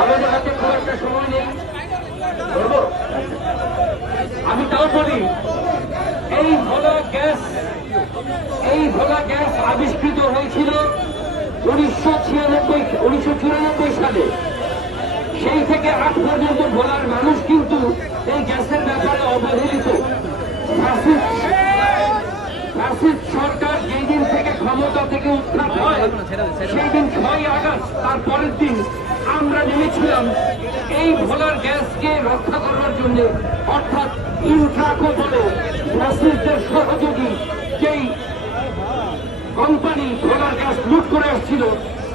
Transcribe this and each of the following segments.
আমাদের হাতে খুব একটা সময় নেই, বলবো আমি তাও বলি, এই ভোলা গ্যাস আবিষ্কৃত হয়েছিল 1994 সালে। সেই থেকে আজ পর্যন্ত ভোলার মানুষ কিন্তু এই গ্যাসের ব্যাপারে অবহেলিত। ফ্যাসিস্ট সরকার যেই দিন থেকে ক্ষমতা থেকে উত্থান হয় সেই দিন 6ই আগস্ট, তার পরের দিন আমরা নেমেছিলাম এই ভোলার গ্যাসকে রক্ষা করার জন্য। অর্থাৎ ইনট্রাকো বলে ফ্যাসিস্টদের সহযোগী যেই কোম্পানি ভোলার গ্যাস লুট করে আসছিল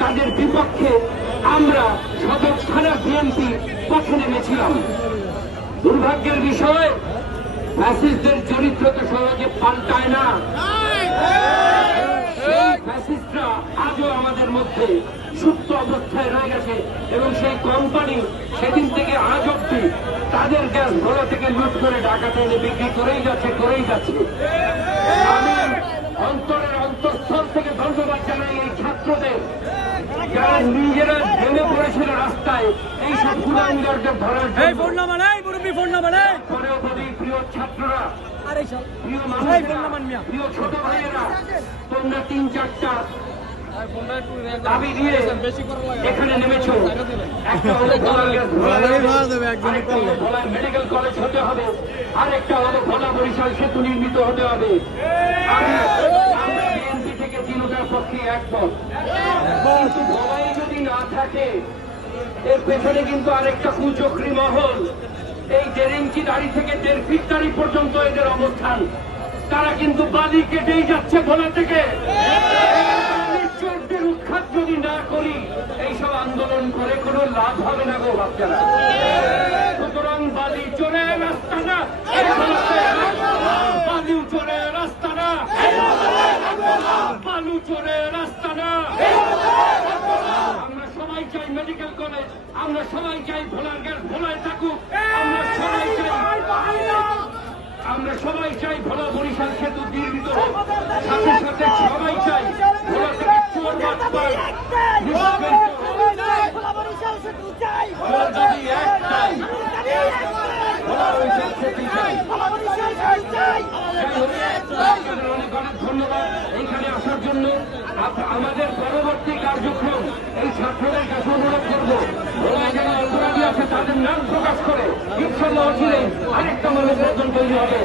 তাদের বিপক্ষে আমরা সদর থানা বিএনপি পথে নেমেছিলাম। দুর্ভাগ্যের বিষয়, ফ্যাসিস্টদের চরিত্র তো সহজে পাল্টায় না। ফ্যাসিস্টরা আজও আমাদের মধ্যে সুপ্ত অবস্থায় রয়ে গেছে এবং সেই কোম্পানি সেদিন থেকে আজ অব্দি তাদের গ্যাস ভোলা থেকে লুট করে ঢাকাতে এনে বিক্রি করেই যাচ্ছে। আমি অন্তরের অন্তঃস্থল থেকে ধন্যবাদ জানাই এই ছাত্রদের, যারা নিজেরা নেমে পড়েছিল রাস্তায় এইসব গুলাঙ্গারদের ধরার জন্য। পরেও বলি, প্রিয় ছাত্ররা, প্রিয় মানুষরা, প্রিয় ছোট ভাইয়েরা, তোমরা 3-4টা দাবি দিয়ে এখানে নেমেছ। একটা হলো ভোলা মেডিকেল কলেজ হতে হবে, আরেকটা হলো ভোলা বরিশাল সেতু নির্মিত হতে হবে। আমরা বিএনপি থেকে তিনটার পক্ষে একমত, কিন্তু ভোলাই যদি না থাকে এর পেছনে কিন্তু আরেকটা কুচক্রী মহল। এই 1.5 ইঞ্চি দাড়ি থেকে 1.5 ফিট দাড়ি পর্যন্ত এদের অবস্থান। তারা কিন্তু বালি কেটেই যাচ্ছে ভোলা থেকে। চোরদের উৎখাত যদি না করি এইসব আন্দোলন করে কোনো লাভ হবে না গো বাচ্চারা। সুতরাং বালি চোরের রাস্তা না, বালু চোরের রাস্তা না, বালু চোরের রাস্তা না। আমরা সবাই চাই মেডিকেল কলেজ, আমরা সবাই চাই ভোলার গ্যাস ভোলায় থাকুক, আমরা সবাই চাই ভোলা বরিশাল সেতু নির্মিত হোক, সাথে সাথে সবাই চাই ভোলা থেকে চোর বাটপার আমার দাবি একটাই, ভোলা বরিশাল সেতু চাই। অনেক অনেক ধন্যবাদ এইখানে আসার জন্য। আমাদের পরবর্তী কার্যক্রম এই ছাত্রদের কাছে অনুরোধ করবো, ভোলায় যারা অপরাধী আছে তাদের নাম প্রকাশ করে ইনশাল্লাহ অচিরেই আরেকটা মনোবর্ধন তৈরি হবে।